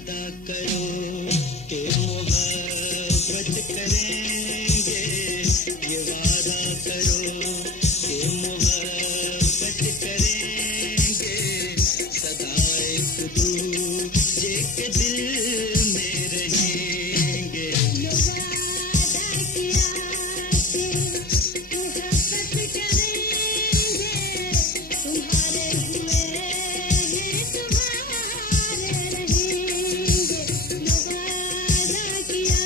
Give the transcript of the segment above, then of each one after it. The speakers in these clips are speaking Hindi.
वादा करो कि मोहब्बत करेंगे, ये वादा करो कि मोहब्बत करेंगे, सदा एक दूजे के दिल में रहेंगे। वादा किया कि मोहब्बत करेंगे, तुम्हारे हुए हैं तुम्हारे रहेंगे। वादा किया।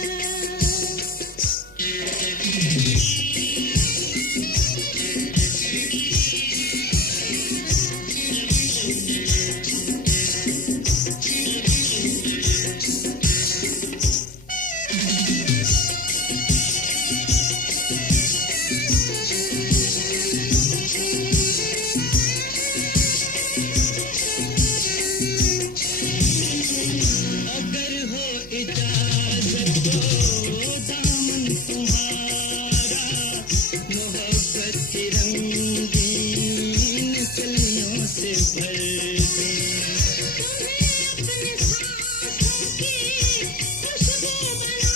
अगर हो इजाजत तो दामन तुम्हारा मोहब्बत की रंगीन कलियों से भर दे। अपने सांसों की खुशबू बना,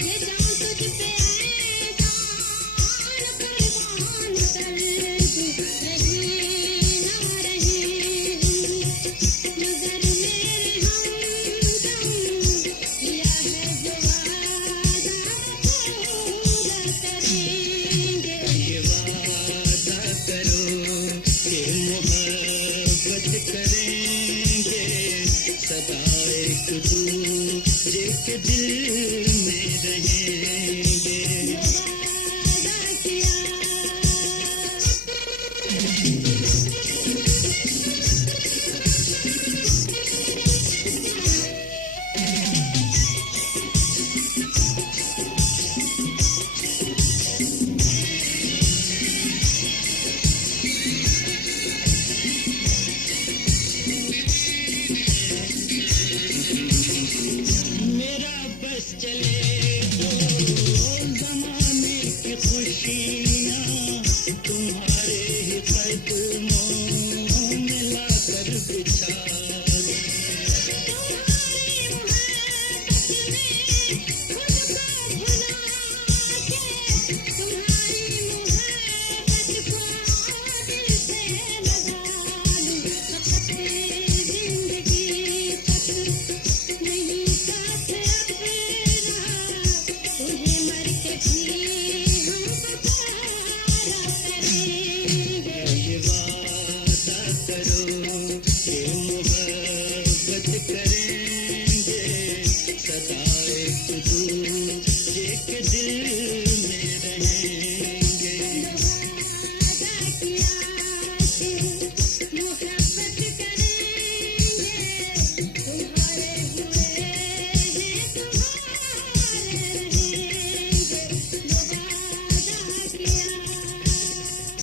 ये जान तुझ पे कुर्बान कर दूं। रही ना रही मगर मेरे हमदम, किया है जो वादा पूरा करेंगे। ये वादा करो कि मोहब्बत करेंगे, सदा एक दूजे के दिल